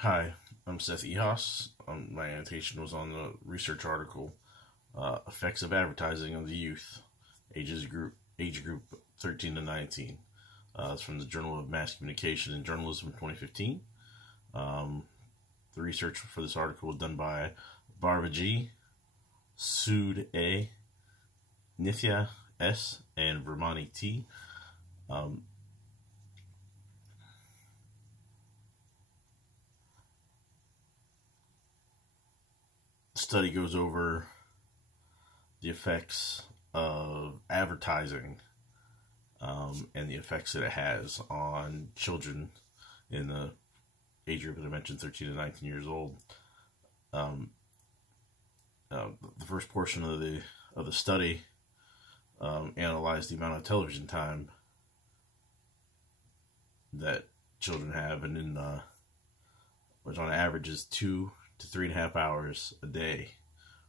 Hi, I'm Seth Ehas. My annotation was on the research article, Effects of Advertising on the Youth, age group 13 to 19. It's from the Journal of Mass Communication and Journalism in 2015. The research for this article was done by Barva G, Sood A, Nithya S, and Vermani T. The study goes over the effects of advertising and the effects that it has on children in the age group that I mentioned, 13 to 19 years old. The first portion of the study analyzed the amount of television time that children have, and which on average is 2 to 3.5 hours a day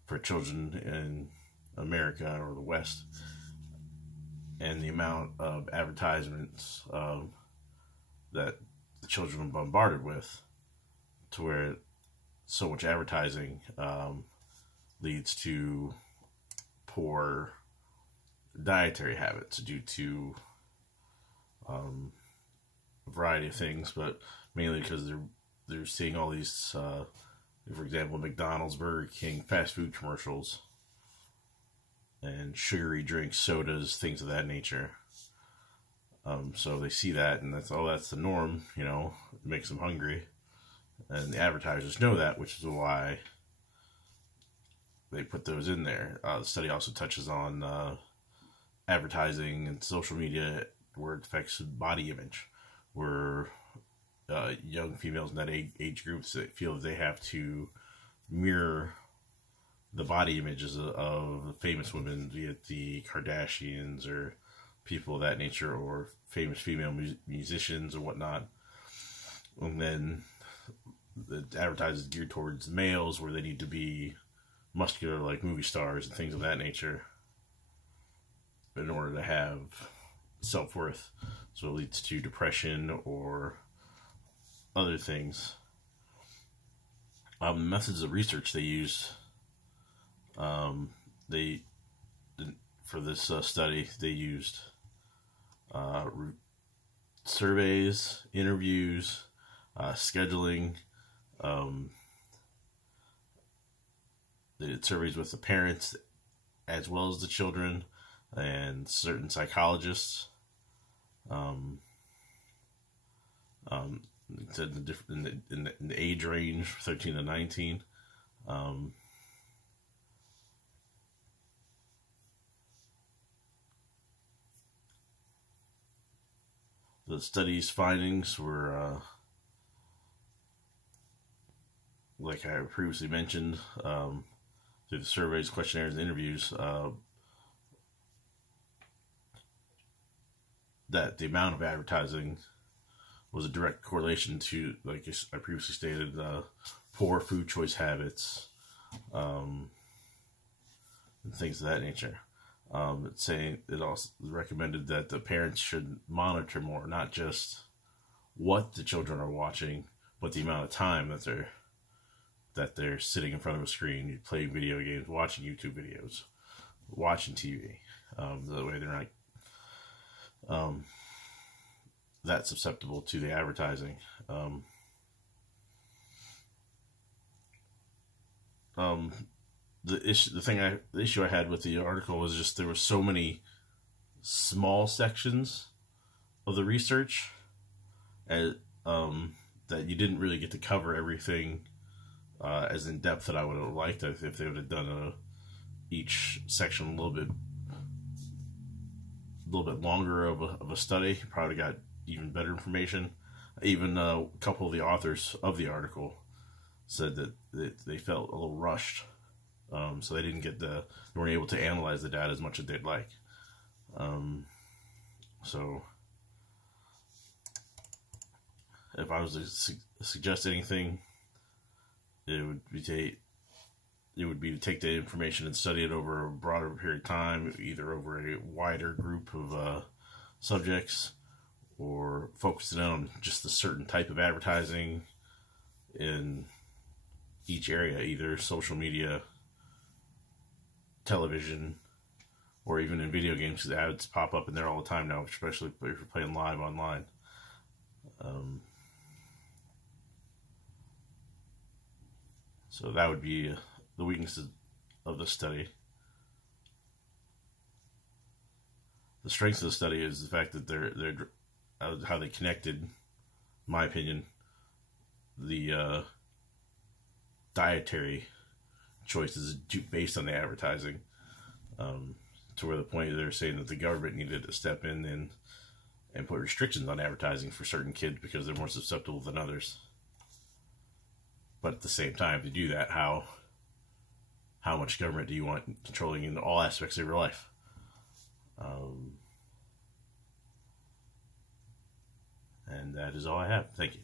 for children in America or the West, and the amount of advertisements that the children are bombarded with, to where so much advertising leads to poor dietary habits due to a variety of things, but mainly because they're seeing all these, for example, McDonald's, Burger King, fast food commercials, and sugary drinks, sodas, things of that nature. So they see that, and that's the norm. It makes them hungry, and the advertisers know that, which is why they put those in there. The study also touches on advertising and social media, where it affects body image, where young females in that age groups that feel that they have to mirror the body images of famous women, be it the Kardashians or people of that nature, or famous female musicians or whatnot. And then the advertising is geared towards males, where they need to be muscular like movie stars and things of that nature in order to have self-worth. So it leads to depression or other things. Methods of research they used, for this study, they used surveys, interviews, scheduling. They did surveys with the parents as well as the children and certain psychologists. In the age range 13 to 19. The study's findings were, like I previously mentioned, through the surveys, questionnaires, and interviews, that the amount of advertising was a direct correlation to, like I previously stated, poor food choice habits, and things of that nature. It's saying it also recommended that the parents should monitor more, not just what the children are watching, but the amount of time that they're sitting in front of a screen, playing video games, watching YouTube videos, watching TV. That way they're not that susceptible to the advertising. The issue I had with the article was just there were so many small sections of the research, that you didn't really get to cover everything as in depth that I would have liked if they would have done each section a little bit longer of a study. Probably got even better information. Even a couple of the authors of the article said that they felt a little rushed, so they weren't able to analyze the data as much as they'd like. So if I was to suggest anything, it would be to take the information and study it over a broader period of time, either over a wider group of subjects, or focus it on just a certain type of advertising in each area, either social media, television, or even in video games, because ads pop up in there all the time now, especially if you're playing live online. So that would be the weaknesses of the study. The strengths of the study is the fact that they're how they connected, in my opinion, the dietary choices based on the advertising, to where the point they're saying that the government needed to step in and put restrictions on advertising for certain kids because they're more susceptible than others. But at the same time, to do that, how much government do you want controlling in all aspects of your life? And that is all I have. Thank you.